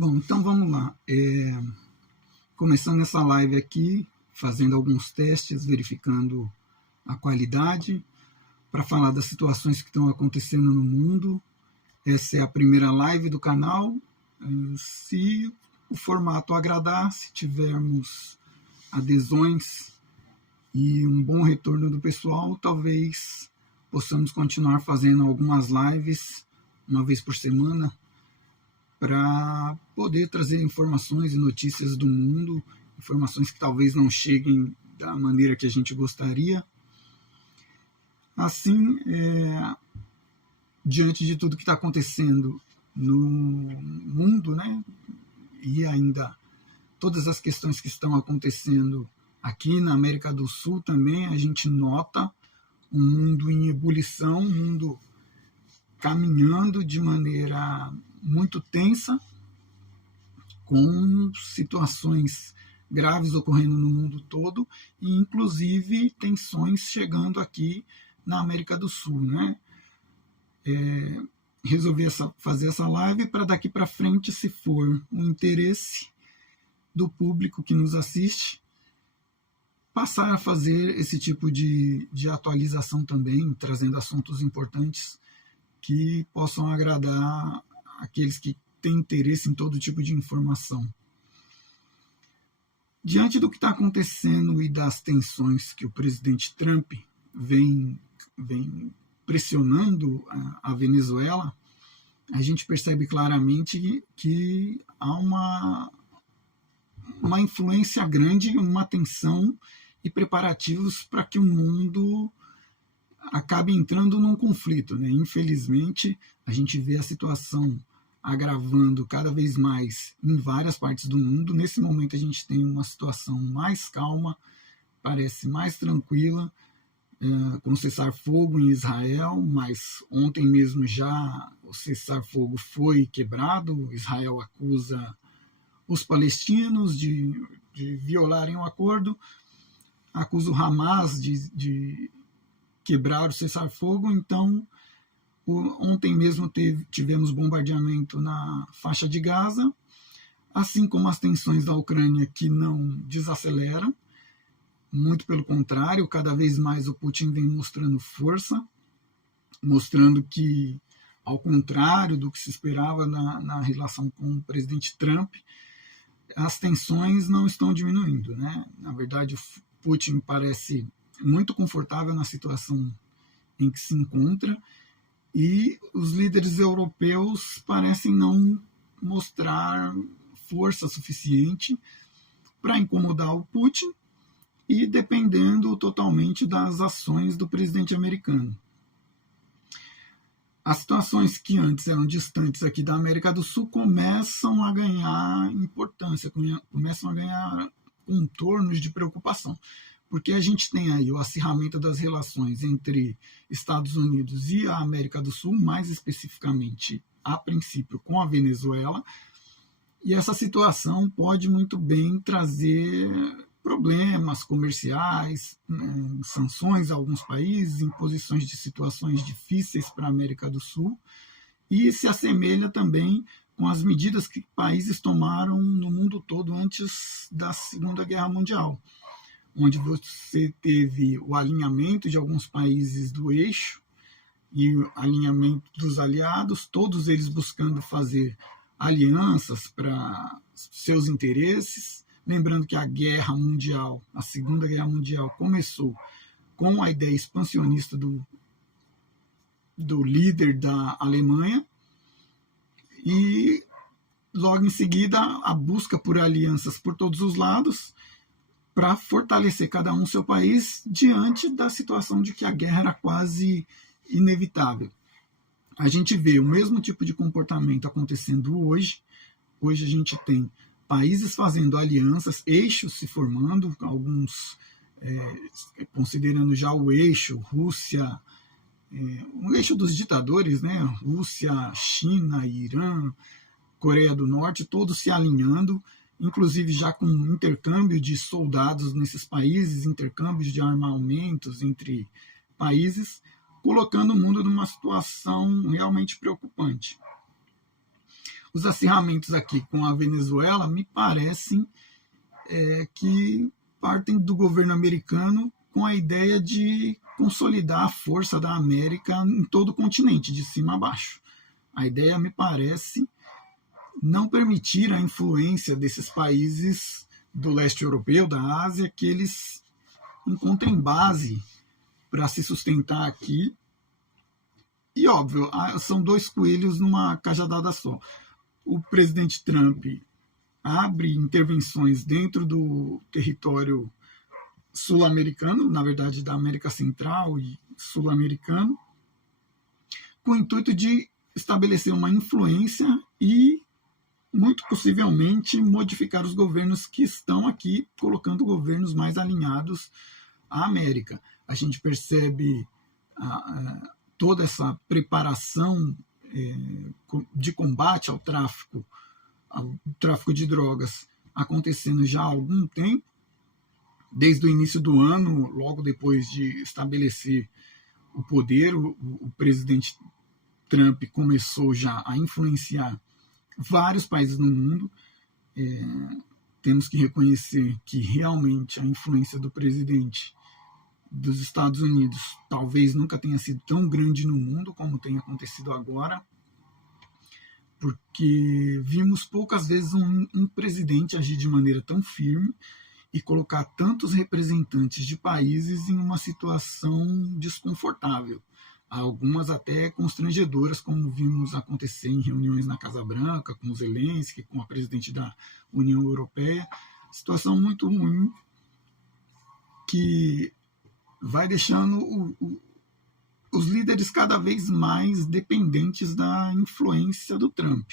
Bom, então vamos lá. Começando essa live aqui, fazendo alguns testes, verificando a qualidade, para falar das situações que estão acontecendo no mundo. Essa é a primeira live do canal. Se o formato agradar, se tivermos adesões e um bom retorno do pessoal, talvez possamos continuar fazendo algumas lives uma vez por semana, para poder trazer informações e notícias do mundo, informações que talvez não cheguem da maneira que a gente gostaria. Assim, diante de tudo que está acontecendo no mundo, né, e ainda todas as questões que estão acontecendo aqui na América do Sul também, a gente nota um mundo em ebulição, um mundo caminhando de maneira muito tensa, com situações graves ocorrendo no mundo todo, e inclusive tensões chegando aqui na América do Sul, né? Resolvi fazer essa live para daqui para frente, se for o interesse do público que nos assiste, passar a fazer esse tipo de atualização também, trazendo assuntos importantes que possam agradar aqueles que têm interesse em todo tipo de informação. Diante do que está acontecendo e das tensões que o presidente Trump vem pressionando a Venezuela, a gente percebe claramente que há uma influência grande, uma tensão e preparativos para que o mundo acabe entrando num conflito, né? Infelizmente, a gente vê a situação agravando cada vez mais em várias partes do mundo. Nesse momento, a gente tem uma situação mais calma, parece mais tranquila, com cessar-fogo em Israel, mas ontem mesmo já o cessar-fogo foi quebrado. Israel acusa os palestinos de violarem o acordo, acusa o Hamas de quebrar o cessar-fogo. Então, ontem mesmo tivemos bombardeamento na faixa de Gaza, assim como as tensões da Ucrânia, que não desaceleram, muito pelo contrário, cada vez mais o Putin vem mostrando força, mostrando que, ao contrário do que se esperava na relação com o presidente Trump, as tensões não estão diminuindo, né? Na verdade, o Putin parece muito confortável na situação em que se encontra, e os líderes europeus parecem não mostrar força suficiente para incomodar o Putin, e dependendo totalmente das ações do presidente americano. As situações que antes eram distantes aqui da América do Sul começam a ganhar importância, começam a ganhar contornos de preocupação, porque a gente tem aí o acirramento das relações entre Estados Unidos e a América do Sul, mais especificamente, a princípio, com a Venezuela, e essa situação pode muito bem trazer problemas comerciais, sanções a alguns países, imposições de situações difíceis para a América do Sul, e se assemelha também com as medidas que países tomaram no mundo todo antes da Segunda Guerra Mundial, onde você teve o alinhamento de alguns países do eixo e o alinhamento dos aliados, todos eles buscando fazer alianças para seus interesses. Lembrando que a Guerra Mundial, a Segunda Guerra Mundial, começou com a ideia expansionista do líder da Alemanha, e logo em seguida a busca por alianças por todos os lados, para fortalecer cada um seu país diante da situação de que a guerra era quase inevitável. A gente vê o mesmo tipo de comportamento acontecendo hoje. Hoje a gente tem países fazendo alianças, eixos se formando, alguns considerando já o eixo Rússia, o eixo dos ditadores, né? Rússia, China, Irã, Coreia do Norte, todos se alinhando, inclusive já com intercâmbio de soldados nesses países, intercâmbios de armamentos entre países, colocando o mundo numa situação realmente preocupante. os acirramentos aqui com a Venezuela me parecem que partem do governo americano com a ideia de consolidar a força da América em todo o continente, de cima a baixo. A ideia me parece não permitir a influência desses países do leste europeu, da Ásia, que eles encontrem base para se sustentar aqui. E, óbvio, são dois coelhos numa cajadada só. O presidente Trump abre intervenções dentro do território sul-americano, na verdade da América Central e sul-americano, com o intuito de estabelecer uma influência e, muito possivelmente, modificar os governos que estão aqui, colocando governos mais alinhados à América. A gente percebe toda essa preparação de combate ao tráfico de drogas acontecendo já há algum tempo, desde o início do ano, logo depois de estabelecer o poder, o presidente Trump começou já a influenciar vários países no mundo. Temos que reconhecer que realmente a influência do presidente dos Estados Unidos talvez nunca tenha sido tão grande no mundo como tem acontecido agora, porque vimos poucas vezes um presidente agir de maneira tão firme e colocar tantos representantes de países em uma situação desconfortável, algumas até constrangedoras, como vimos acontecer em reuniões na Casa Branca, com Zelensky, com a presidente da União Europeia. Situação muito ruim que vai deixando os líderes cada vez mais dependentes da influência do Trump.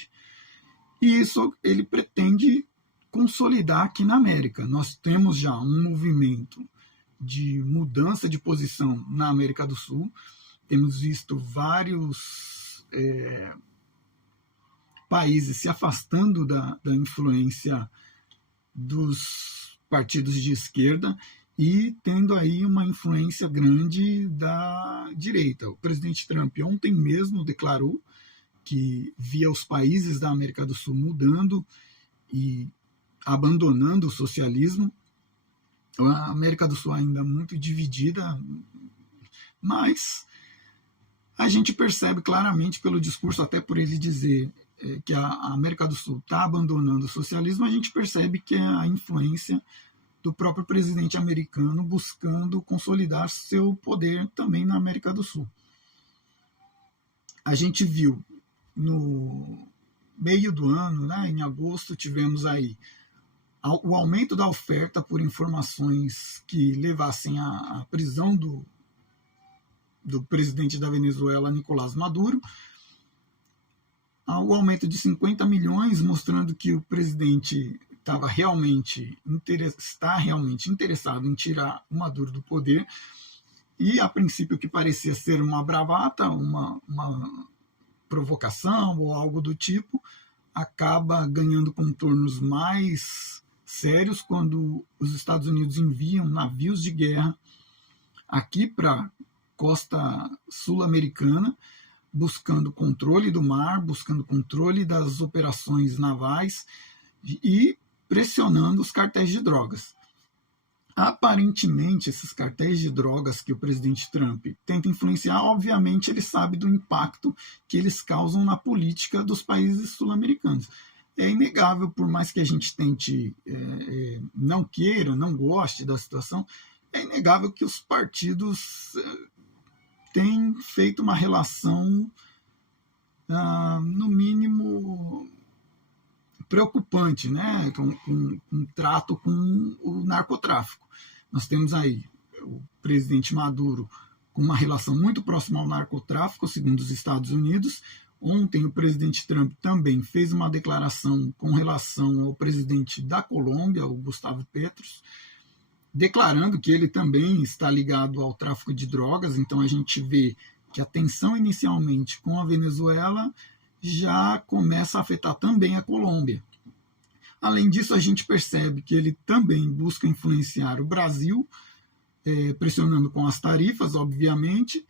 E isso ele pretende consolidar aqui na América. Nós temos já um movimento de mudança de posição na América do Sul. Temos visto vários países se afastando da influência dos partidos de esquerda e tendo aí uma influência grande da direita. O presidente Trump ontem mesmo declarou que via os países da América do Sul mudando e abandonando o socialismo. A América do Sul ainda muito dividida, mas a gente percebe claramente pelo discurso, até por ele dizer que a América do Sul está abandonando o socialismo, a gente percebe que é a influência do próprio presidente americano buscando consolidar seu poder também na América do Sul. A gente viu no meio do ano, né, em agosto, tivemos aí o aumento da oferta por informações que levassem à prisão do presidente da Venezuela, Nicolás Maduro, o aumento de 50 milhões, mostrando que o presidente está realmente interessado em tirar o Maduro do poder, e a princípio que parecia ser uma bravata, uma provocação ou algo do tipo, acaba ganhando contornos mais sérios quando os Estados Unidos enviam navios de guerra aqui para a costa sul-americana, buscando controle do mar, buscando controle das operações navais e pressionando os cartéis de drogas. Aparentemente, esses cartéis de drogas que o presidente Trump tenta influenciar, obviamente ele sabe do impacto que eles causam na política dos países sul-americanos. É inegável, por mais que a gente tente, não queira, não goste da situação, é inegável que os partidos têm feito uma relação, no mínimo, preocupante, né, com trato com o narcotráfico. Nós temos aí o presidente Maduro com uma relação muito próxima ao narcotráfico, segundo os Estados Unidos. Ontem o presidente Trump também fez uma declaração com relação ao presidente da Colômbia, o Gustavo Petro, declarando que ele também está ligado ao tráfico de drogas. Então a gente vê que a tensão inicialmente com a Venezuela já começa a afetar também a Colômbia. Além disso, a gente percebe que ele também busca influenciar o Brasil, pressionando com as tarifas, obviamente,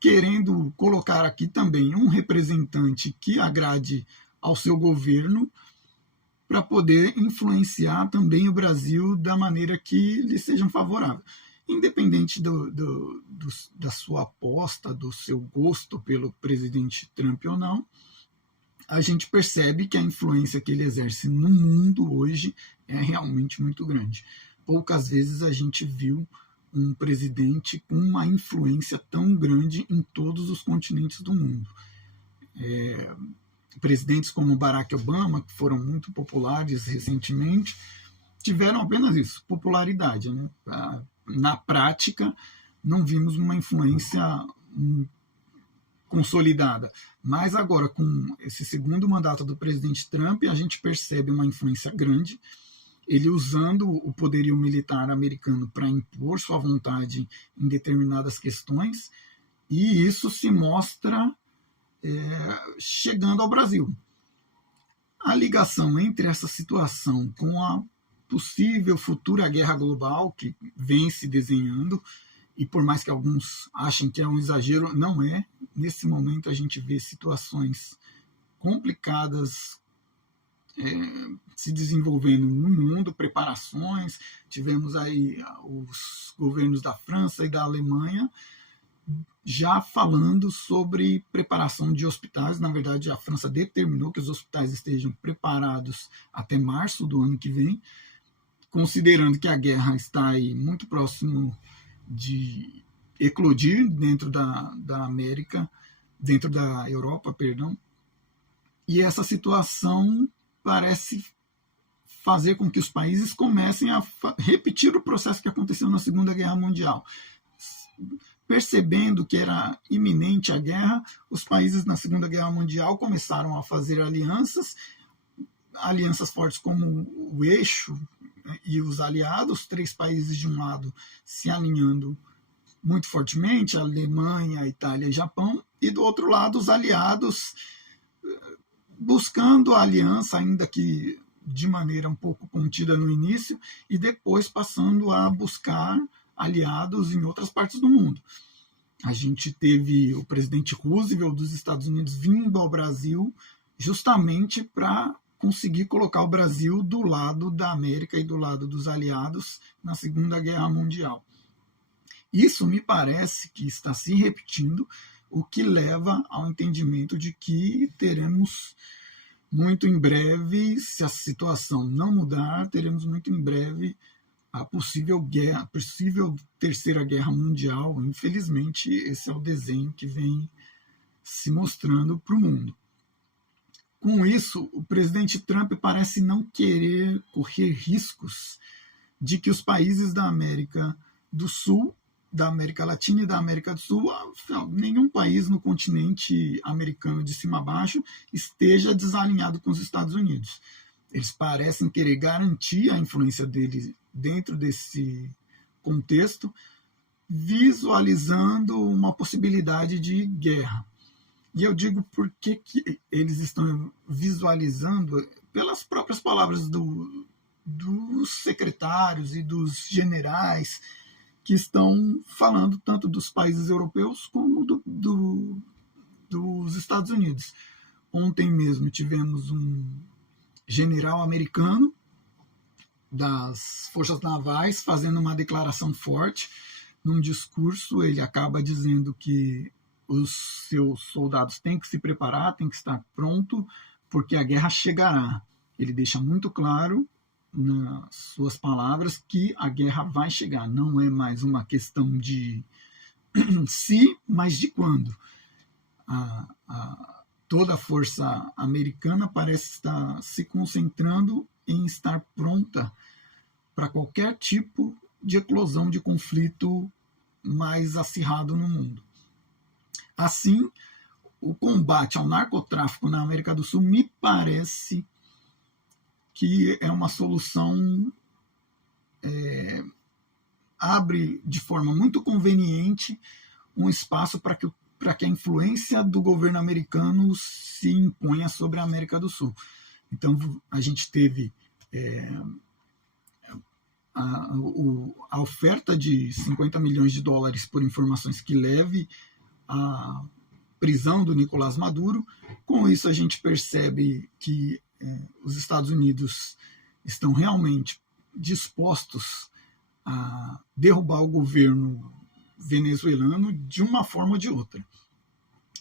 querendo colocar aqui também um representante que agrade ao seu governo para poder influenciar também o Brasil da maneira que lhe seja favorável. Independente da sua aposta, do seu gosto pelo presidente Trump ou não, a gente percebe que a influência que ele exerce no mundo hoje é realmente muito grande. Poucas vezes a gente viu um presidente com uma influência tão grande em todos os continentes do mundo. Presidentes como Barack Obama, que foram muito populares recentemente, tiveram apenas isso, popularidade, né? Na prática, não vimos uma influência consolidada. Mas agora, com esse segundo mandato do presidente Trump, a gente percebe uma influência grande, ele usando o poderio militar americano para impor sua vontade em determinadas questões, e isso se mostra chegando ao Brasil. A ligação entre essa situação com a possível futura guerra global que vem se desenhando, e por mais que alguns achem que é um exagero, não é. Nesse momento a gente vê situações complicadas se desenvolvendo no mundo, preparações. Tivemos aí os governos da França e da Alemanha já falando sobre preparação de hospitais. Na verdade, a França determinou que os hospitais estejam preparados até março do ano que vem, considerando que a guerra está aí muito próximo de eclodir dentro da América, dentro da Europa, perdão. E essa situação parece fazer com que os países comecem a repetir o processo que aconteceu na Segunda Guerra Mundial. Percebendo que era iminente a guerra, os países na Segunda Guerra Mundial começaram a fazer alianças fortes como o Eixo e os aliados, 3 países de um lado se alinhando muito fortemente, a Alemanha, a Itália e Japão, e do outro lado os aliados buscando a aliança, ainda que de maneira um pouco contida no início, e depois passando a buscar aliados em outras partes do mundo. A gente teve o presidente Roosevelt dos Estados Unidos vindo ao Brasil justamente para conseguir colocar o Brasil do lado da América e do lado dos aliados na Segunda Guerra Mundial. Isso me parece que está se repetindo, o que leva ao entendimento de que teremos muito em breve, se a situação não mudar, teremos muito em breve a possível terceira guerra mundial. Infelizmente, esse é o desenho que vem se mostrando para o mundo. Com isso, o presidente Trump parece não querer correr riscos de que os países da América do Sul, da América Latina e da América do Sul, nenhum país no continente americano de cima a baixo esteja desalinhado com os Estados Unidos. Eles parecem querer garantir a influência deles dentro desse contexto, visualizando uma possibilidade de guerra. E eu digo por que eles estão visualizando, pelas próprias palavras dos secretários e dos generais que estão falando tanto dos países europeus como dos Estados Unidos. Ontem mesmo tivemos um general americano das Forças Navais fazendo uma declaração forte. Num discurso, ele acaba dizendo que os seus soldados têm que se preparar, têm que estar pronto, porque a guerra chegará. Ele deixa muito claro nas suas palavras que a guerra vai chegar. Não é mais uma questão de se, mas de quando. Toda a força americana parece estar se concentrando em estar pronta para qualquer tipo de eclosão de conflito mais acirrado no mundo. Assim, o combate ao narcotráfico na América do Sul me parece que é uma solução, abre de forma muito conveniente um espaço para que a influência do governo americano se imponha sobre a América do Sul. Então, a gente teve a oferta de $50 milhões por informações que leve a prisão do Nicolás Maduro. Com isso, a gente percebe que os Estados Unidos estão realmente dispostos a derrubar o governo venezuelano de uma forma ou de outra.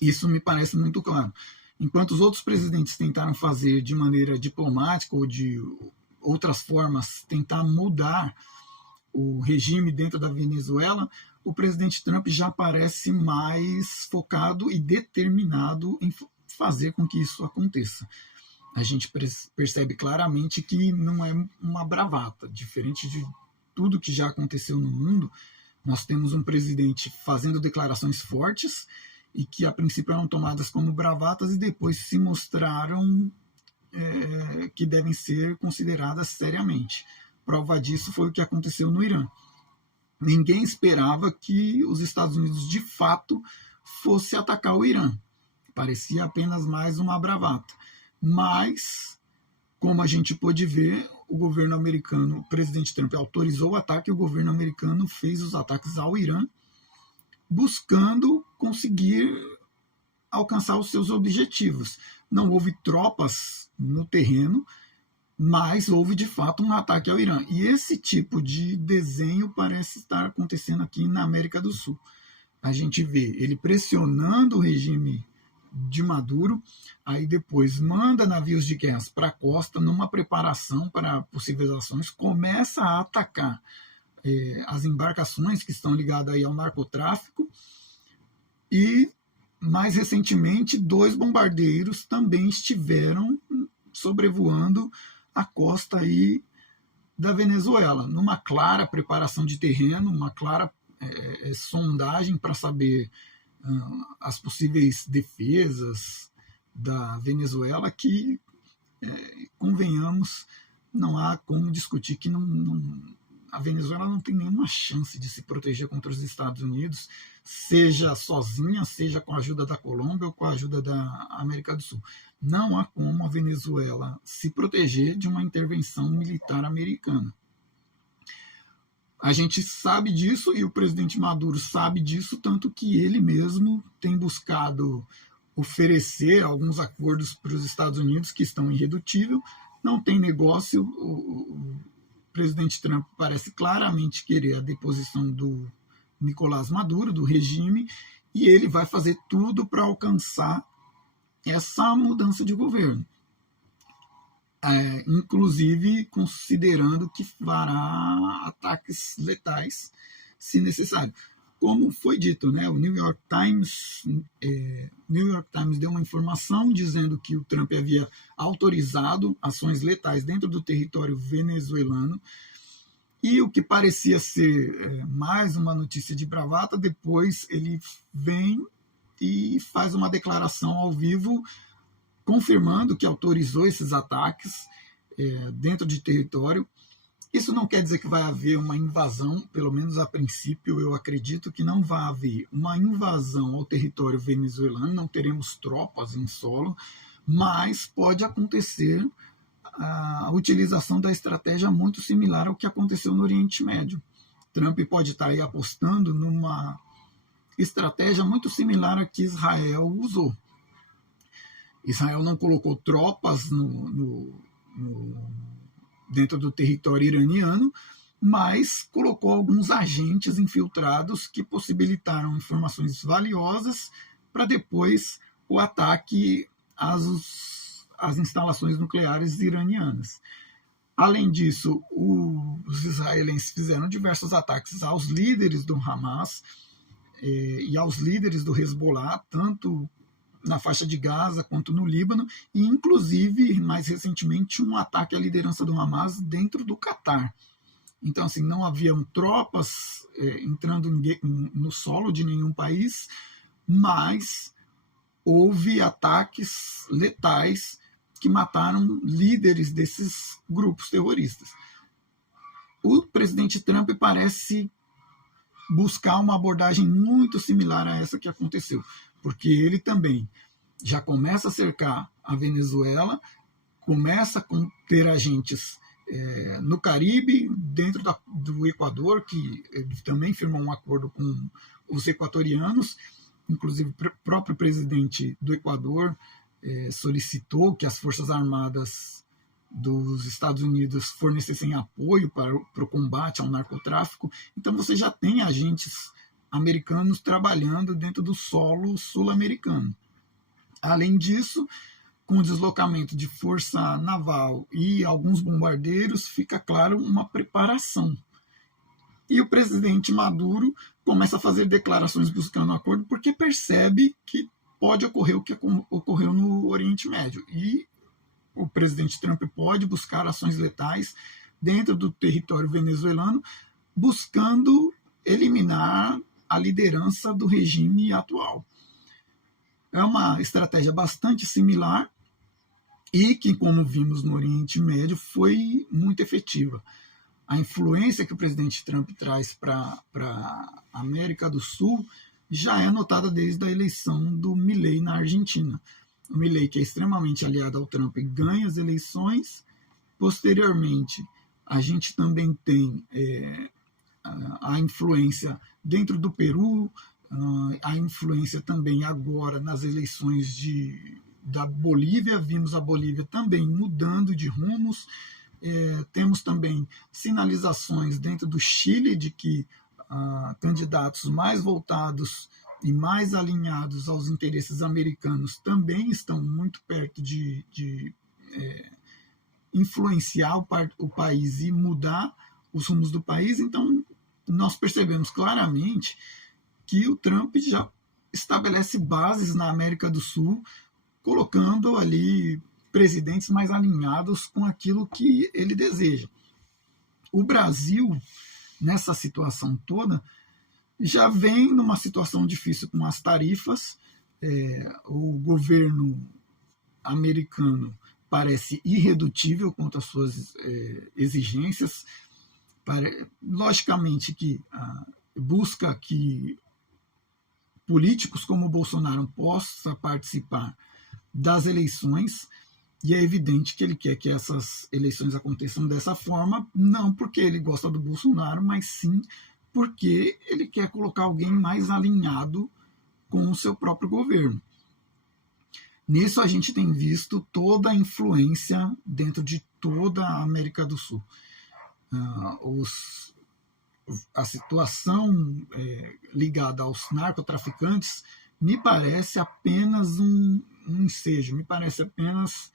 Isso me parece muito claro. Enquanto os outros presidentes tentaram fazer de maneira diplomática ou de outras formas, tentar mudar o regime dentro da Venezuela, o presidente Trump já parece mais focado e determinado em fazer com que isso aconteça. A gente percebe claramente que não é uma bravata. Diferente de tudo que já aconteceu no mundo, nós temos um presidente fazendo declarações fortes e que a princípio eram tomadas como bravatas e depois se mostraram que devem ser consideradas seriamente. Prova disso foi o que aconteceu no Irã. Ninguém esperava que os Estados Unidos de fato fosse atacar o Irã. Parecia apenas mais uma bravata. Mas, como a gente pôde ver, o governo americano, o presidente Trump autorizou o ataque e o governo americano fez os ataques ao Irã, buscando conseguir alcançar os seus objetivos. Não houve tropas no terreno, mas houve de fato um ataque ao Irã. E esse tipo de desenho parece estar acontecendo aqui na América do Sul. A gente vê ele pressionando o regime de Maduro, aí depois manda navios de guerra para a costa numa preparação para possíveis ações, começa a atacar as embarcações que estão ligadas aí ao narcotráfico e, mais recentemente, 2 bombardeiros também estiveram sobrevoando a costa aí da Venezuela, numa clara preparação de terreno, uma clara sondagem para saber as possíveis defesas da Venezuela, que, convenhamos, não há como discutir que a Venezuela não tem nenhuma chance de se proteger contra os Estados Unidos, seja sozinha, seja com a ajuda da Colômbia ou com a ajuda da América do Sul. Não há como a Venezuela se proteger de uma intervenção militar americana. A gente sabe disso e o presidente Maduro sabe disso, tanto que ele mesmo tem buscado oferecer alguns acordos para os Estados Unidos que estão irredutíveis. Não tem negócio. O presidente Trump parece claramente querer a deposição do Nicolás Maduro, do regime, e ele vai fazer tudo para alcançar essa mudança de governo. Inclusive considerando que fará ataques letais se necessário. Como foi dito, né, o New York Times deu uma informação dizendo que o Trump havia autorizado ações letais dentro do território venezuelano, e o que parecia ser mais uma notícia de bravata, depois ele vem e faz uma declaração ao vivo confirmando que autorizou esses ataques dentro de território. Isso não quer dizer que vai haver uma invasão, pelo menos a princípio eu acredito que não vai haver uma invasão ao território venezuelano, não teremos tropas em solo, mas pode acontecer a utilização da estratégia muito similar ao que aconteceu no Oriente Médio. Trump pode estar aí apostando numa estratégia muito similar à que Israel usou. Israel não colocou tropas dentro do território iraniano, mas colocou alguns agentes infiltrados que possibilitaram informações valiosas para depois o ataque às instalações nucleares iranianas. Além disso, os israelenses fizeram diversos ataques aos líderes do Hamas e aos líderes do Hezbollah, tanto na faixa de Gaza quanto no Líbano, e inclusive, mais recentemente, um ataque à liderança do Hamas dentro do Catar. Então, assim, não haviam tropas entrando no solo de nenhum país, mas houve ataques letais que mataram líderes desses grupos terroristas. O presidente Trump parece buscar uma abordagem muito similar a essa que aconteceu, porque ele também já começa a cercar a Venezuela, começa a ter agentes no Caribe, dentro do Equador, que ele também firmou um acordo com os equatorianos, inclusive o próprio presidente do Equador solicitou que as Forças Armadas dos Estados Unidos fornecessem apoio para o combate ao narcotráfico. Então você já tem agentes americanos trabalhando dentro do solo sul-americano. Além disso, com o deslocamento de força naval e alguns bombardeiros, fica claro uma preparação. E o presidente Maduro começa a fazer declarações buscando acordo porque percebe que pode ocorrer o que ocorreu no Oriente Médio. E o presidente Trump pode buscar ações letais dentro do território venezuelano, buscando eliminar a liderança do regime atual. É uma estratégia bastante similar e que, como vimos no Oriente Médio, foi muito efetiva. A influência que o presidente Trump traz para a América do Sul já é notada desde a eleição do Milei na Argentina. O Milei, que é extremamente aliado ao Trump, ganha as eleições. Posteriormente, a gente também tem a influência dentro do Peru, a influência também agora nas eleições da Bolívia. Vimos a Bolívia também mudando de rumos. Temos também sinalizações dentro do Chile de que candidatos mais voltados e mais alinhados aos interesses americanos também estão muito perto de influenciar o país e mudar os rumos do país. Então, nós percebemos claramente que o Trump já estabelece bases na América do Sul, colocando ali presidentes mais alinhados com aquilo que ele deseja. O Brasil, nessa situação toda, já vem numa situação difícil com as tarifas. O governo americano parece irredutível quanto às suas exigências. Logicamente que busca que políticos como o Bolsonaro possam participar das eleições, e é evidente que ele quer que essas eleições aconteçam dessa forma, não porque ele gosta do Bolsonaro, mas sim porque ele quer colocar alguém mais alinhado com o seu próprio governo. Nisso a gente tem visto toda a influência dentro de toda a América do Sul. A situação ligada aos narcotraficantes me parece apenas um ensejo, me parece apenas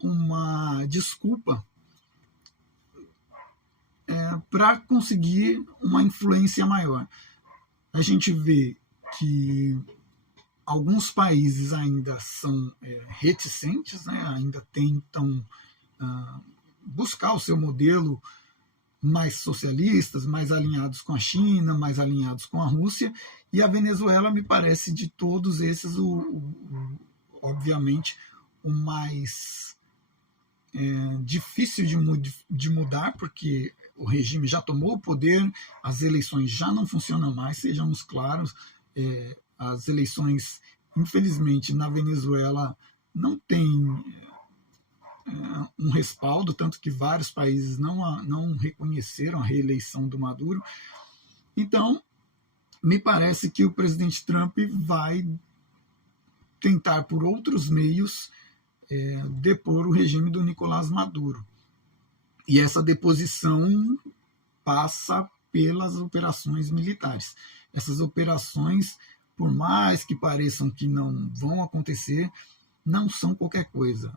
uma desculpa para conseguir uma influência maior. A gente vê que alguns países ainda são reticentes, né? Ainda tentam buscar o seu modelo mais socialistas, mais alinhados com a China, mais alinhados com a Rússia, e a Venezuela me parece de todos esses, obviamente, o mais difícil de mudar, porque o regime já tomou o poder, as eleições já não funcionam mais, sejamos claros. As eleições, infelizmente, na Venezuela não têm um respaldo, tanto que vários países não reconheceram a reeleição do Maduro. Então, me parece que o presidente Trump vai tentar, por outros meios, depor o regime do Nicolás Maduro. E essa deposição passa pelas operações militares. Essas operações, por mais que pareçam que não vão acontecer, não são qualquer coisa.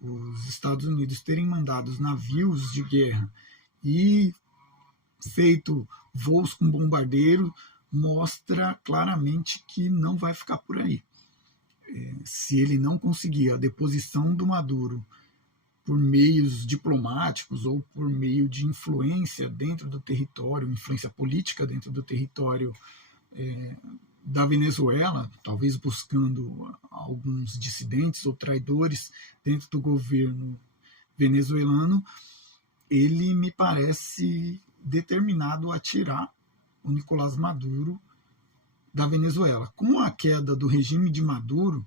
Os Estados Unidos terem mandado navios de guerra e feito voos com bombardeiro mostra claramente que não vai ficar por aí. Se ele não conseguir a deposição do Maduro por meios diplomáticos ou por meio de influência dentro do território, influência política dentro do território da Venezuela, talvez buscando alguns dissidentes ou traidores dentro do governo venezuelano, ele me parece determinado a tirar o Nicolás Maduro da Venezuela. Com a queda do regime de Maduro,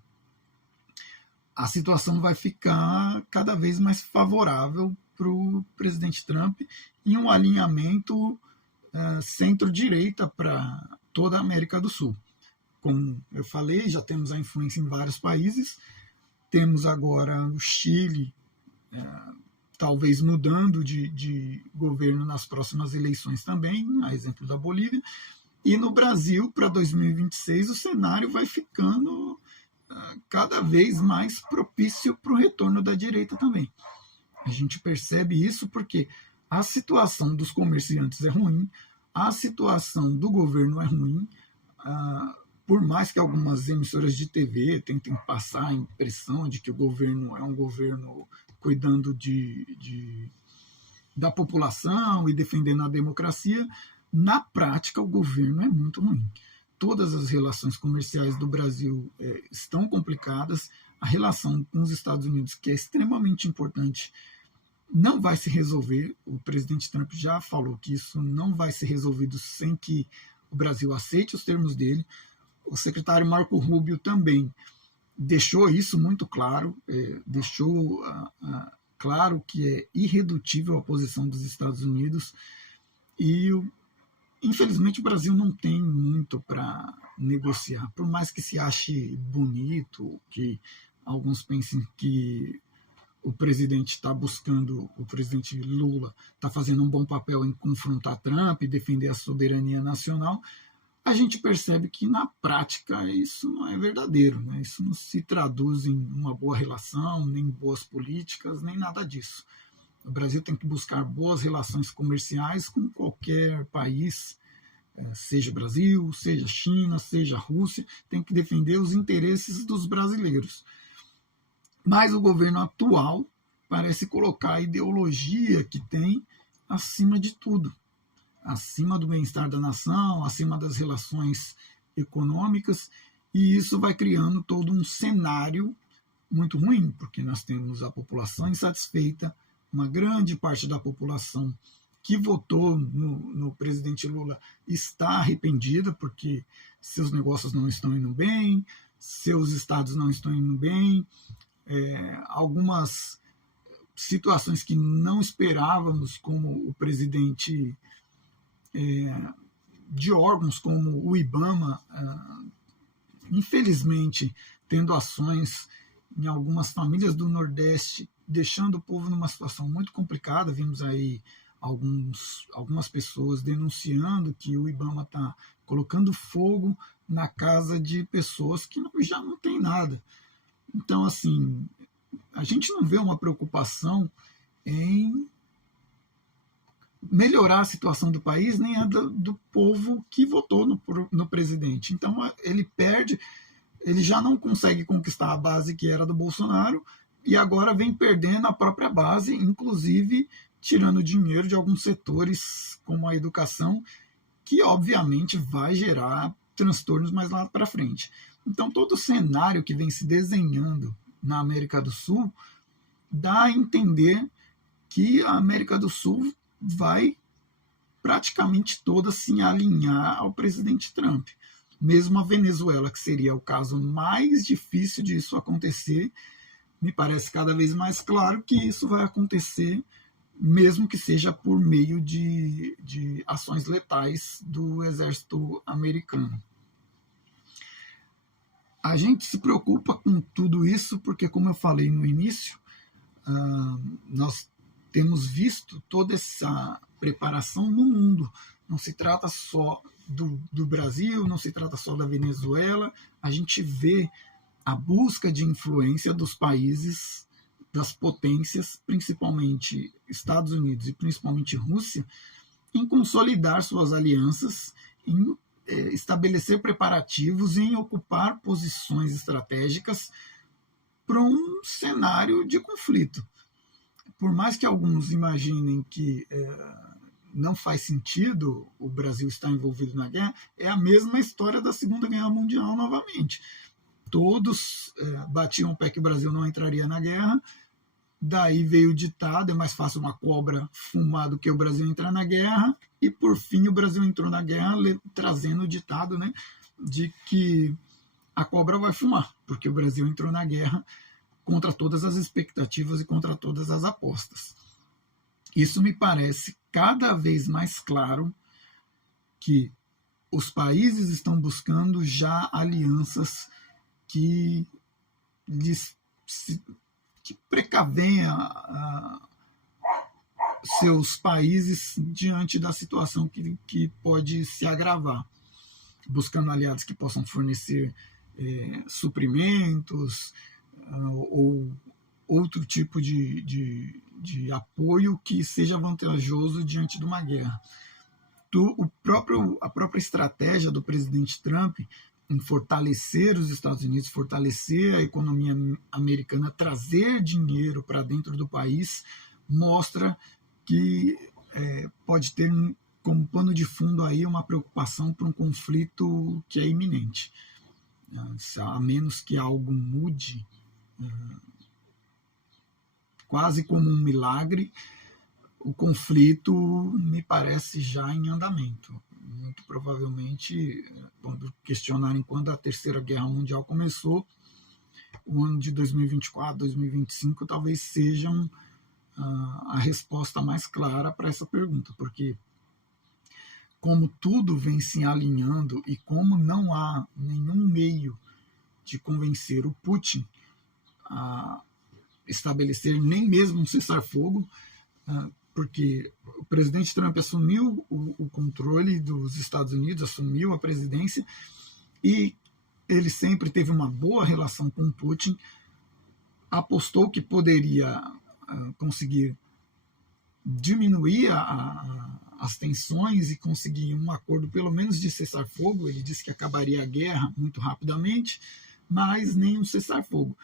a situação vai ficar cada vez mais favorável para o presidente Trump e um alinhamento centro-direita para toda a América do Sul. como eu falei, já temos a influência em vários países, temos agora o Chile, talvez mudando de governo nas próximas eleições também, a exemplo da Bolívia, e no Brasil, para 2026, o cenário vai ficando cada vez mais propício para o retorno da direita também. A gente percebe isso porque a situação dos comerciantes é ruim, a situação do governo é ruim, por mais que algumas emissoras de TV tentem passar a impressão de que o governo é um governo cuidando da população e defendendo a democracia, na prática o governo é muito ruim. Todas as relações comerciais do Brasil estão complicadas, a relação com os Estados Unidos, que é extremamente importante, não vai se resolver. O presidente Trump já falou que isso não vai ser resolvido sem que o Brasil aceite os termos dele. O secretário Marco Rubio também deixou isso muito claro, deixou claro que é irredutível a posição dos Estados Unidos e, infelizmente, o Brasil não tem muito para negociar. Por mais que se ache bonito, que alguns pensem que o presidente está buscando, o presidente Lula está fazendo um bom papel em confrontar Trump e defender a soberania nacional, a gente percebe que, na prática, isso não é verdadeiro, né? Isso não se traduz em uma boa relação, nem boas políticas, nem nada disso. O Brasil tem que buscar boas relações comerciais com qualquer país, seja Brasil, seja China, seja Rússia, tem que defender os interesses dos brasileiros. Mas o governo atual parece colocar a ideologia que tem acima de tudo, acima do bem-estar da nação, acima das relações econômicas, e isso vai criando todo um cenário muito ruim, porque nós temos a população insatisfeita, uma grande parte da população que votou no presidente Lula está arrependida, porque seus negócios não estão indo bem, seus estados não estão indo bem, algumas situações que não esperávamos, como o presidente de órgãos como o IBAMA, infelizmente, tendo ações em algumas famílias do Nordeste, deixando o povo numa situação muito complicada. Vimos aí algumas pessoas denunciando que o IBAMA está colocando fogo na casa de pessoas que já não tem nada. Então, assim, a gente não vê uma preocupação em melhorar a situação do país, nem a do povo que votou no presidente. Então, ele já não consegue conquistar a base que era do Bolsonaro, e agora vem perdendo a própria base, inclusive tirando dinheiro de alguns setores, como a educação, que obviamente vai gerar transtornos mais lá para frente. Então, todo o cenário que vem se desenhando na América do Sul dá a entender que a América do Sul vai praticamente toda se alinhar ao presidente Trump. Mesmo a Venezuela, que seria o caso mais difícil disso acontecer, me parece cada vez mais claro que isso vai acontecer, mesmo que seja por meio de ações letais do exército americano. A gente se preocupa com tudo isso porque, como eu falei no início, nós temos visto toda essa preparação no mundo. Não se trata só do Brasil, não se trata só da Venezuela. A gente vê a busca de influência dos países, das potências, principalmente Estados Unidos e principalmente Rússia, em consolidar suas alianças, em estabelecer preparativos, em ocupar posições estratégicas para um cenário de conflito. Por mais que alguns imaginem que não faz sentido o Brasil estar envolvido na guerra, é a mesma história da Segunda Guerra Mundial novamente. Todos batiam o pé que o Brasil não entraria na guerra, daí veio o ditado, é mais fácil uma cobra fumar do que o Brasil entrar na guerra, e por fim o Brasil entrou na guerra trazendo o ditado, né, de que a cobra vai fumar, porque o Brasil entrou na guerra contra todas as expectativas e contra todas as apostas. Isso me parece cada vez mais claro que os países estão buscando já alianças que que precavenha seus países diante da situação que pode se agravar, buscando aliados que possam fornecer suprimentos ou outro tipo de apoio que seja vantajoso diante de uma guerra. A própria estratégia do presidente Trump em fortalecer os Estados Unidos, fortalecer a economia americana, trazer dinheiro para dentro do país, mostra que pode ter como pano de fundo aí uma preocupação por um conflito que é iminente. A menos que algo mude, quase como um milagre, o conflito me parece já em andamento. Muito provavelmente, quando questionarem quando a Terceira Guerra Mundial começou, o ano de 2024, 2025 talvez sejam a resposta mais clara para essa pergunta, porque como tudo vem se alinhando e como não há nenhum meio de convencer o Putin a estabelecer nem mesmo um cessar-fogo, porque o presidente Trump assumiu o controle dos Estados Unidos, assumiu a presidência, e ele sempre teve uma boa relação com o Putin, apostou que poderia conseguir diminuir as tensões e conseguir um acordo pelo menos de cessar-fogo. Ele disse que acabaria a guerra muito rapidamente, mas nem um cessar-fogo.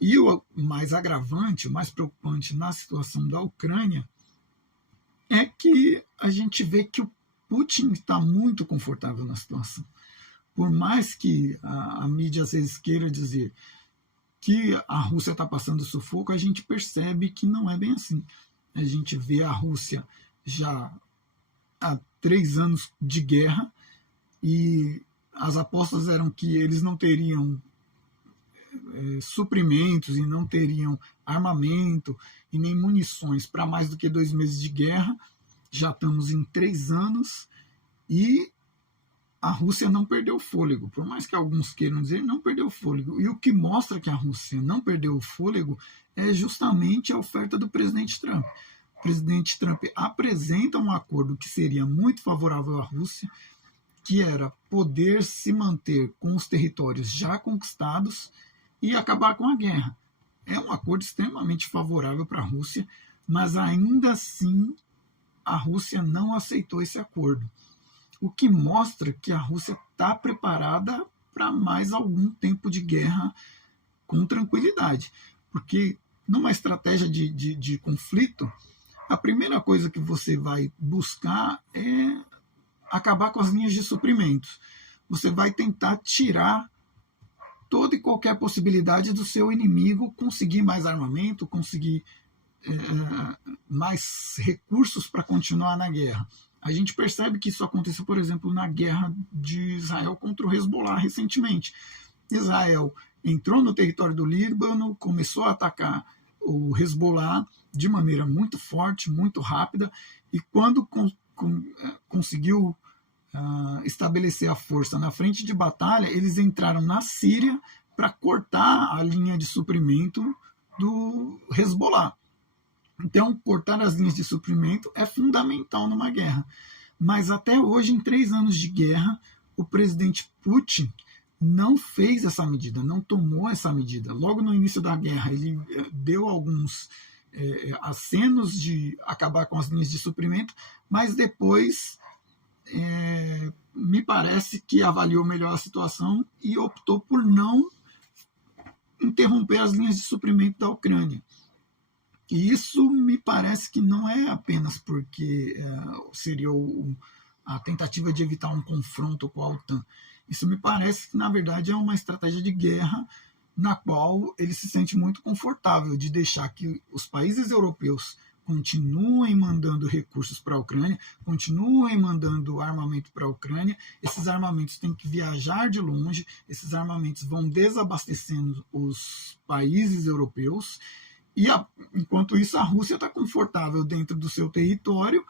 E o mais agravante, o mais preocupante na situação da Ucrânia é que a gente vê que o Putin está muito confortável na situação. Por mais que a mídia às vezes queira dizer que a Rússia está passando sufoco, a gente percebe que não é bem assim. A gente vê a Rússia já há 3 anos de guerra e as apostas eram que eles não teriam suprimentos e não teriam armamento e nem munições para mais do que 2 meses de guerra. Já estamos em 3 anos e a Rússia não perdeu o fôlego. Por mais que alguns queiram dizer, não perdeu o fôlego. E o que mostra que a Rússia não perdeu o fôlego é justamente a oferta do presidente Trump. O presidente Trump apresenta um acordo que seria muito favorável à Rússia, que era poder se manter com os territórios já conquistados e acabar com a guerra. É um acordo extremamente favorável para a Rússia, mas ainda assim a Rússia não aceitou esse acordo. O que mostra que a Rússia está preparada para mais algum tempo de guerra com tranquilidade. Porque numa estratégia de conflito, a primeira coisa que você vai buscar é acabar com as linhas de suprimentos. Você vai tentar tirar toda e qualquer possibilidade do seu inimigo conseguir mais armamento, conseguir mais recursos para continuar na guerra. A gente percebe que isso aconteceu, por exemplo, na guerra de Israel contra o Hezbollah recentemente. Israel entrou no território do Líbano, começou a atacar o Hezbollah de maneira muito forte, muito rápida, e quando conseguiu estabelecer a força na frente de batalha, eles entraram na Síria para cortar a linha de suprimento do Hezbollah. Então, cortar as linhas de suprimento é fundamental numa guerra. Mas até hoje, em 3 anos de guerra, o presidente Putin não fez essa medida, não tomou essa medida. Logo no início da guerra, ele deu alguns acenos de acabar com as linhas de suprimento, mas depois me parece que avaliou melhor a situação e optou por não interromper as linhas de suprimento da Ucrânia. E isso me parece que não é apenas porque seria a tentativa de evitar um confronto com a OTAN. Isso me parece que, na verdade, é uma estratégia de guerra na qual ele se sente muito confortável de deixar que os países europeus continuem mandando recursos para a Ucrânia, continuem mandando armamento para a Ucrânia. Esses armamentos têm que viajar de longe, esses armamentos vão desabastecendo os países europeus. E enquanto isso, a Rússia está confortável dentro do seu território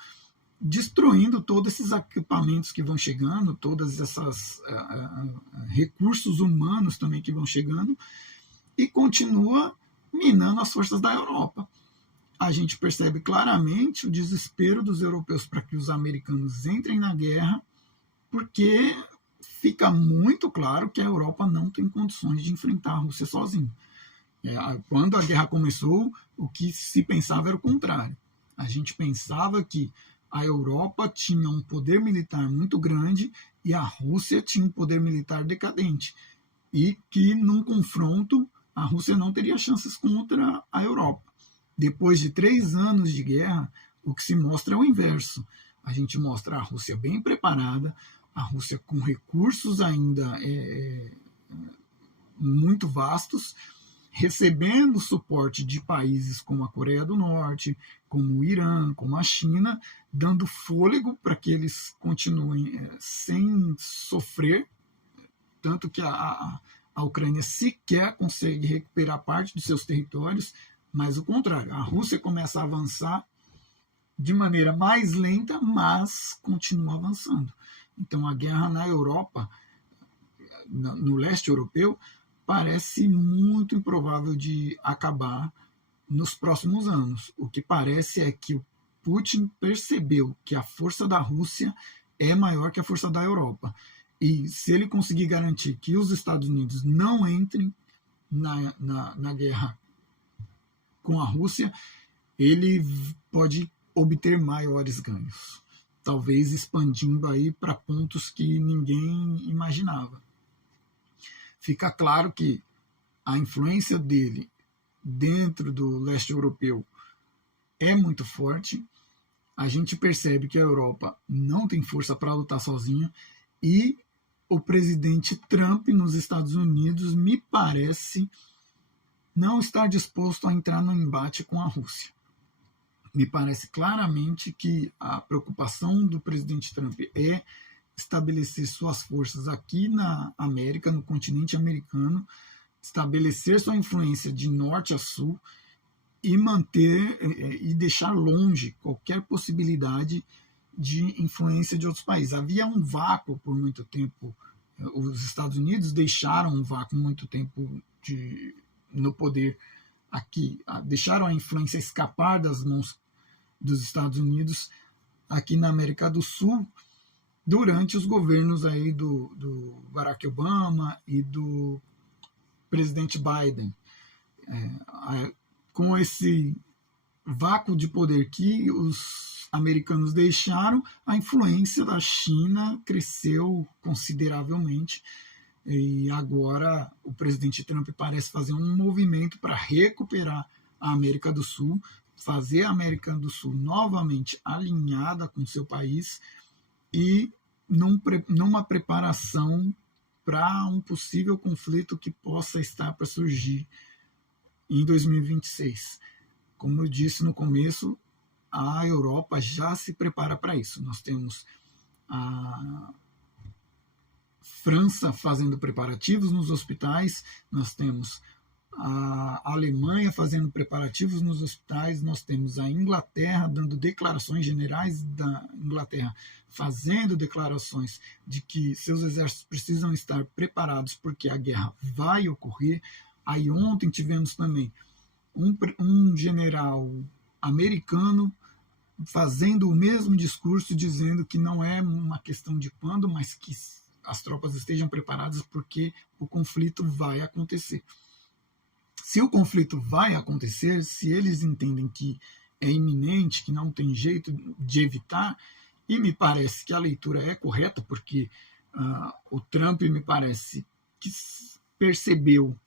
destruindo todos esses equipamentos que vão chegando, todos esses recursos humanos também que vão chegando, e continua minando as forças da Europa. A gente percebe claramente o desespero dos europeus para que os americanos entrem na guerra, porque fica muito claro que a Europa não tem condições de enfrentar a Rússia sozinha. Quando a guerra começou, o que se pensava era o contrário. A gente pensava que a Europa tinha um poder militar muito grande e a Rússia tinha um poder militar decadente. E que, num confronto, a Rússia não teria chances contra a Europa. Depois de 3 anos de guerra, o que se mostra é o inverso. A gente mostra a Rússia bem preparada, a Rússia com recursos ainda muito vastos, recebendo suporte de países como a Coreia do Norte, como o Irã, como a China, dando fôlego para que eles continuem sem sofrer, tanto que a Ucrânia sequer consegue recuperar parte dos seus territórios, mas o contrário, a Rússia começa a avançar de maneira mais lenta, mas continua avançando. Então a guerra na Europa, no leste europeu, parece muito improvável de acabar nos próximos anos. O que parece é que o Putin percebeu que a força da Rússia é maior que a força da Europa. E se ele conseguir garantir que os Estados Unidos não entrem na guerra com a Rússia, ele pode obter maiores ganhos, talvez expandindo aí para pontos que ninguém imaginava. Fica claro que a influência dele dentro do leste europeu é muito forte. A gente percebe que a Europa não tem força para lutar sozinha e o presidente Trump nos Estados Unidos me parece não estar disposto a entrar no embate com a Rússia. Me parece claramente que a preocupação do presidente Trump é estabelecer suas forças aqui na América, no continente americano, estabelecer sua influência de norte a sul e manter e deixar longe qualquer possibilidade de influência de outros países. Havia um vácuo por muito tempo. Os Estados Unidos deixaram um vácuo muito tempo no poder aqui, deixaram a influência escapar das mãos dos Estados Unidos aqui na América do Sul durante os governos aí do Barack Obama e do presidente Biden. Com esse vácuo de poder que os americanos deixaram, a influência da China cresceu consideravelmente e agora o presidente Trump parece fazer um movimento para recuperar a América do Sul, fazer a América do Sul novamente alinhada com seu país e numa preparação para um possível conflito que possa estar para surgir em 2026. Como eu disse no começo, a Europa já se prepara para isso. Nós temos a França fazendo preparativos nos hospitais, nós temos a Alemanha fazendo preparativos nos hospitais, nós temos a Inglaterra dando declarações, generais da Inglaterra fazendo declarações de que seus exércitos precisam estar preparados porque a guerra vai ocorrer. Aí ontem tivemos também um general americano fazendo o mesmo discurso, dizendo que não é uma questão de quando, mas que as tropas estejam preparadas porque o conflito vai acontecer. Se o conflito vai acontecer, se eles entendem que é iminente, que não tem jeito de evitar, e me parece que a leitura é correta, porque o Trump me parece que percebeu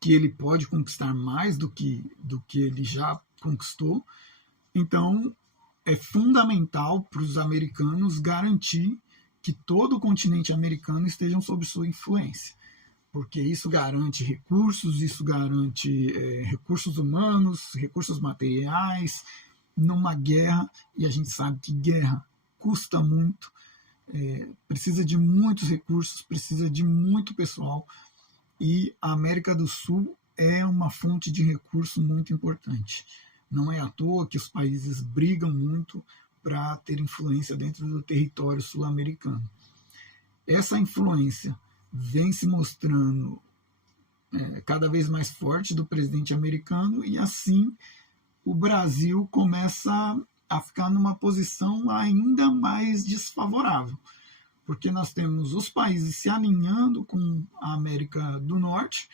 que ele pode conquistar mais do que ele já conquistou. Então, é fundamental para os americanos garantir que todo o continente americano esteja sob sua influência, porque isso garante recursos, isso garante recursos humanos, recursos materiais, numa guerra, e a gente sabe que guerra custa muito, precisa de muitos recursos, precisa de muito pessoal, e a América do Sul é uma fonte de recurso muito importante. Não é à toa que os países brigam muito para ter influência dentro do território sul-americano. Essa influência vem se mostrando cada vez mais forte do presidente americano, e assim o Brasil começa a ficar numa posição ainda mais desfavorável, porque nós temos os países se alinhando com a América do Norte.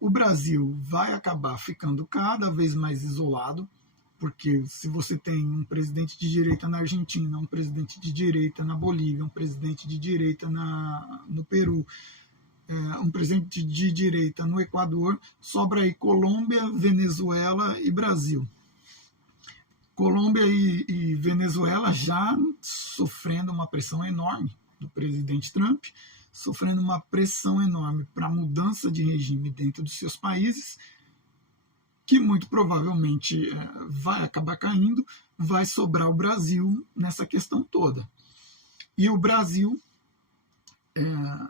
O Brasil vai acabar ficando cada vez mais isolado, porque se você tem um presidente de direita na Argentina, um presidente de direita na Bolívia, um presidente de direita no Peru, um presidente de direita no Equador, sobra aí Colômbia, Venezuela e Brasil. Colômbia e Venezuela já sofrendo uma pressão enorme do presidente Trump, sofrendo uma pressão enorme para a mudança de regime dentro dos seus países, que muito provavelmente vai acabar caindo, vai sobrar o Brasil nessa questão toda. E o Brasil,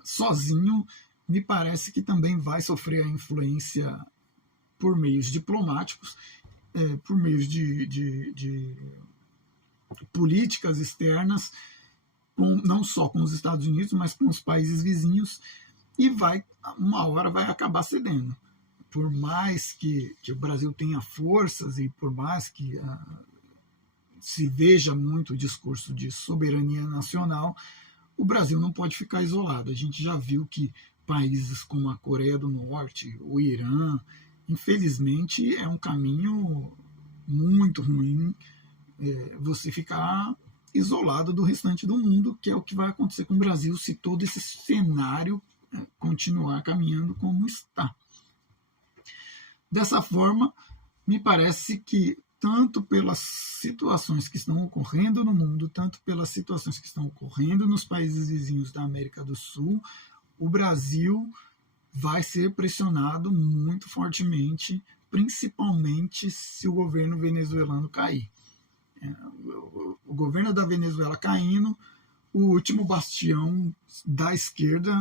sozinho, me parece que também vai sofrer a influência por meios diplomáticos, por meios de políticas externas, não só com os Estados Unidos, mas com os países vizinhos, e uma hora vai acabar cedendo. Por mais que o Brasil tenha forças e por mais que se veja muito o discurso de soberania nacional, o Brasil não pode ficar isolado. A gente já viu que países como a Coreia do Norte, o Irã, infelizmente é um caminho muito ruim você ficar isolado do restante do mundo, que é o que vai acontecer com o Brasil se todo esse cenário continuar caminhando como está. Dessa forma, me parece que tanto pelas situações que estão ocorrendo no mundo, tanto pelas situações que estão ocorrendo nos países vizinhos da América do Sul, o Brasil vai ser pressionado muito fortemente, principalmente se o governo venezuelano cair. O governo da Venezuela caindo, o último bastião da esquerda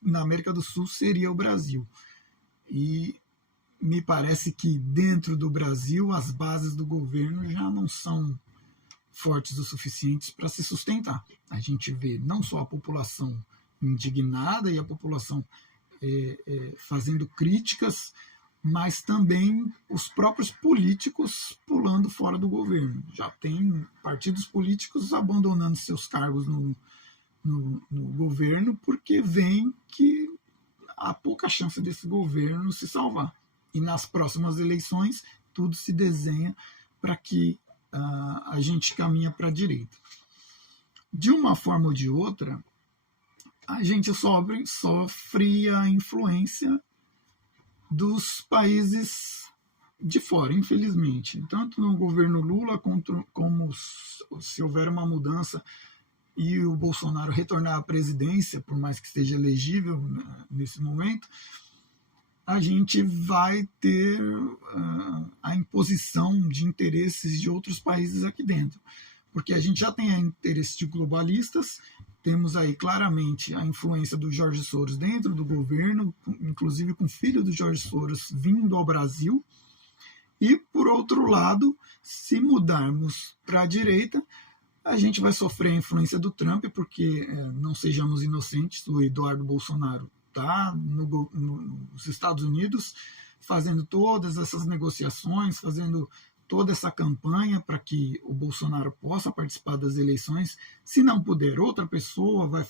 na América do Sul seria o Brasil. E me parece que dentro do Brasil as bases do governo já não são fortes o suficientes para se sustentar. A gente vê não só a população indignada e a população fazendo críticas, mas também os próprios políticos pulando fora do governo. Já tem partidos políticos abandonando seus cargos no governo porque veem que há pouca chance desse governo se salvar. E nas próximas eleições tudo se desenha para que a gente caminha para a direita. De uma forma ou de outra, a gente sofre a influência dos países de fora, infelizmente. Tanto no governo Lula, como se houver uma mudança e o Bolsonaro retornar à presidência, por mais que esteja elegível nesse momento, a gente vai ter a imposição de interesses de outros países aqui dentro. Porque a gente já tem interesses de globalistas, temos aí claramente a influência do Jorge Soros dentro do governo, inclusive com o filho do Jorge Soros vindo ao Brasil. E, por outro lado, se mudarmos para a direita, a gente vai sofrer a influência do Trump, porque, não sejamos inocentes, o Eduardo Bolsonaro está nos Estados Unidos fazendo todas essas negociações, fazendo toda essa campanha para que o Bolsonaro possa participar das eleições. Se não puder, outra pessoa vai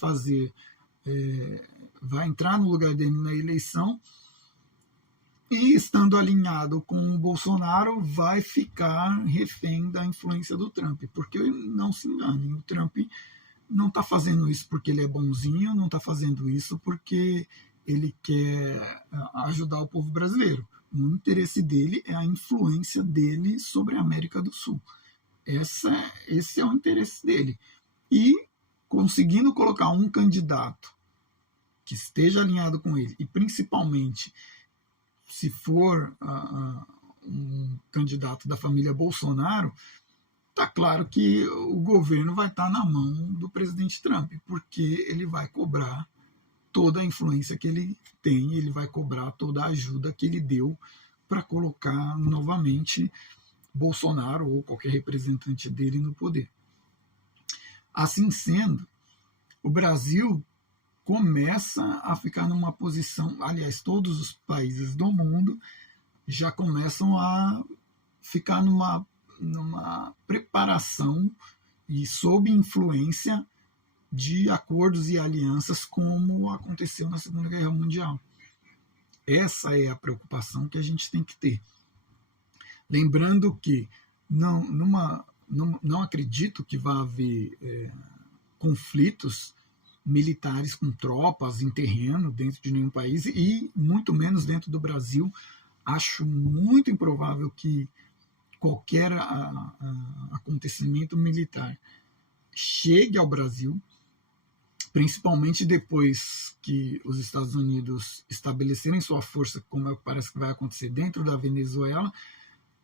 vai entrar no lugar dele na eleição, e estando alinhado com o Bolsonaro, vai ficar refém da influência do Trump. Porque não se enganem, o Trump não está fazendo isso porque ele é bonzinho, não está fazendo isso porque ele quer ajudar o povo brasileiro. O interesse dele é a influência dele sobre a América do Sul. Esse é o interesse dele. E conseguindo colocar um candidato que esteja alinhado com ele, e principalmente se for um candidato da família Bolsonaro, está claro que o governo vai estar na mão do presidente Trump, porque ele vai cobrar toda a influência que ele tem, ele vai cobrar toda a ajuda que ele deu para colocar novamente Bolsonaro ou qualquer representante dele no poder. Assim sendo, o Brasil começa a ficar numa posição, aliás, todos os países do mundo já começam a ficar numa preparação e sob influência de acordos e alianças como aconteceu na Segunda Guerra Mundial. Essa é a preocupação que a gente tem que ter. Lembrando que não acredito que vá haver conflitos militares com tropas em terreno dentro de nenhum país e muito menos dentro do Brasil. Acho muito improvável que qualquer acontecimento militar chegue ao Brasil, principalmente depois que os Estados Unidos estabelecerem sua força, como parece que vai acontecer dentro da Venezuela.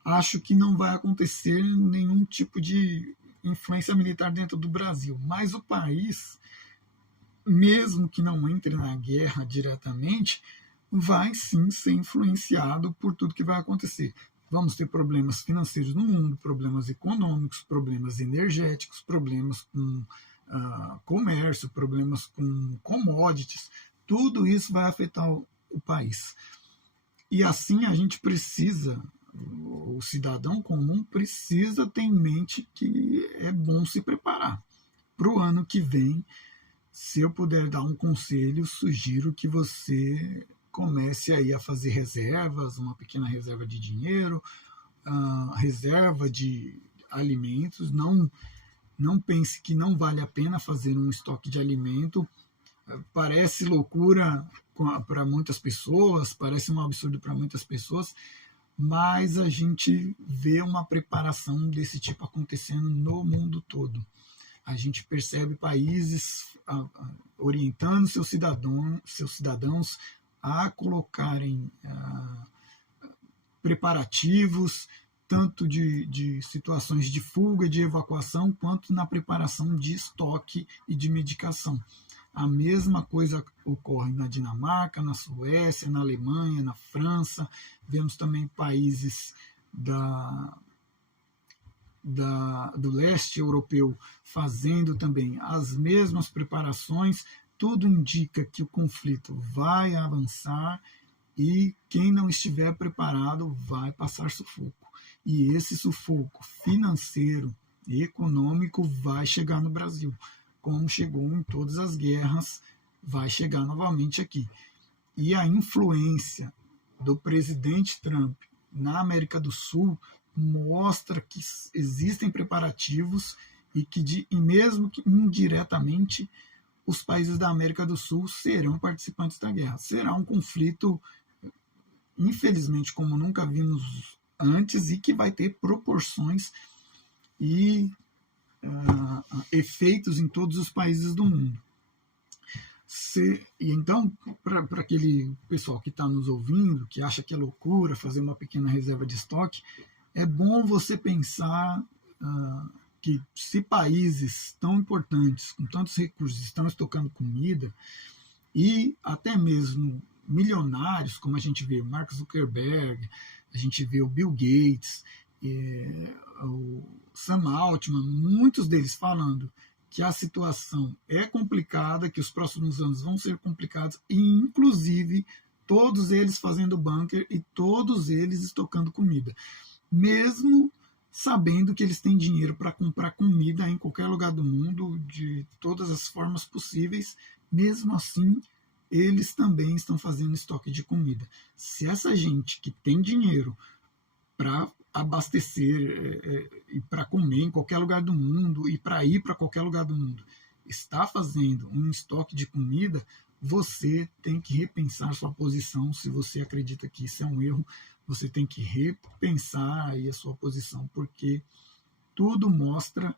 Acho que não vai acontecer nenhum tipo de influência militar dentro do Brasil, mas o país, mesmo que não entre na guerra diretamente, vai sim ser influenciado por tudo que vai acontecer. Vamos ter problemas financeiros no mundo, problemas econômicos, problemas energéticos, problemas com comércio, problemas com commodities. Tudo isso vai afetar o país. E assim a gente precisa, o cidadão comum precisa ter em mente que é bom se preparar. Para o ano que vem, se eu puder dar um conselho, sugiro que você comece aí a fazer reservas, uma pequena reserva de dinheiro, reserva de alimentos. Não pense que não vale a pena fazer um estoque de alimento. Parece loucura para muitas pessoas, parece um absurdo para muitas pessoas, mas a gente vê uma preparação desse tipo acontecendo no mundo todo. A gente percebe países orientando seus cidadãos a colocarem preparativos, tanto de situações de fuga, de evacuação, quanto na preparação de estoque e de medicação. A mesma coisa ocorre na Dinamarca, na Suécia, na Alemanha, na França. Vemos também países do leste europeu fazendo também as mesmas preparações. Tudo indica que o conflito vai avançar e quem não estiver preparado vai passar sufoco. E esse sufoco financeiro e econômico vai chegar no Brasil. Como chegou em todas as guerras, vai chegar novamente aqui. E a influência do presidente Trump na América do Sul mostra que existem preparativos e mesmo que indiretamente, os países da América do Sul serão participantes da guerra. Será um conflito, infelizmente, como nunca vimos antes, e que vai ter proporções e efeitos em todos os países do mundo. E então, para aquele pessoal que está nos ouvindo, que acha que é loucura fazer uma pequena reserva de estoque, é bom você pensar que se países tão importantes, com tantos recursos, estão estocando comida, e até mesmo milionários, como a gente vê o Mark Zuckerberg, a gente vê o Bill Gates, o Sam Altman, muitos deles falando que a situação é complicada, que os próximos anos vão ser complicados, e inclusive todos eles fazendo bunker e todos eles estocando comida. Mesmo sabendo que eles têm dinheiro para comprar comida em qualquer lugar do mundo, de todas as formas possíveis, mesmo assim, eles também estão fazendo estoque de comida. Se essa gente que tem dinheiro para abastecer e para comer em qualquer lugar do mundo e para ir para qualquer lugar do mundo está fazendo um estoque de comida, você tem que repensar sua posição. Se você acredita que isso é um erro, você tem que repensar aí a sua posição, porque tudo mostra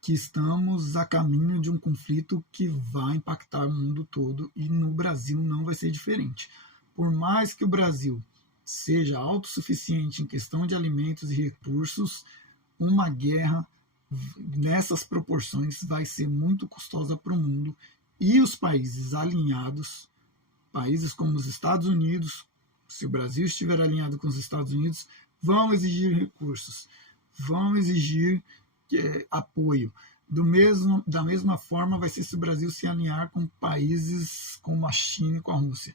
que estamos a caminho de um conflito que vai impactar o mundo todo, e no Brasil não vai ser diferente. Por mais que o Brasil seja autossuficiente em questão de alimentos e recursos, uma guerra nessas proporções vai ser muito custosa para o mundo, e os países alinhados, países como os Estados Unidos, se o Brasil estiver alinhado com os Estados Unidos, vão exigir recursos, vão exigir apoio. Da mesma forma vai ser se o Brasil se alinhar com países como a China e com a Rússia.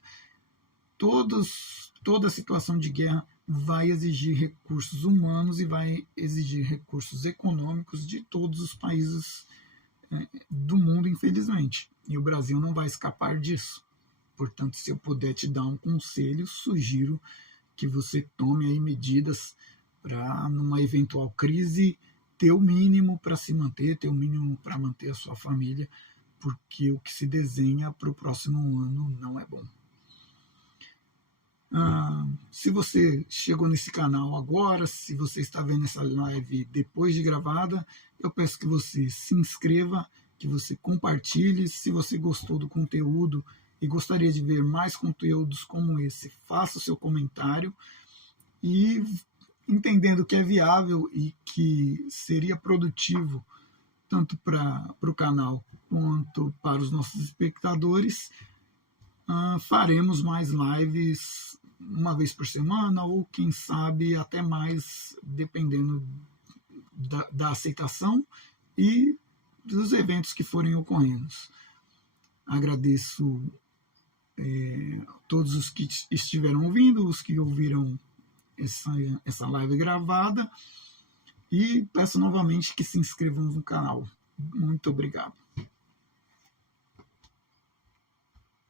Toda situação de guerra vai exigir recursos humanos e vai exigir recursos econômicos de todos os países do mundo, infelizmente. E o Brasil não vai escapar disso. Portanto, se eu puder te dar um conselho, sugiro que você tome aí medidas para, numa eventual crise, ter o mínimo para se manter, ter o mínimo para manter a sua família, porque o que se desenha para o próximo ano não é bom. Se você chegou nesse canal agora, se você está vendo essa live depois de gravada, eu peço que você se inscreva, que você compartilhe. Se você gostou do conteúdo e gostaria de ver mais conteúdos como esse, faça o seu comentário. E entendendo que é viável e que seria produtivo tanto para o canal quanto para os nossos espectadores, faremos mais lives uma vez por semana ou quem sabe até mais, dependendo da aceitação e dos eventos que forem ocorrendo. Agradeço todos os que estiveram ouvindo, os que ouviram essa live gravada, e peço novamente que se inscrevam no canal. Muito obrigado.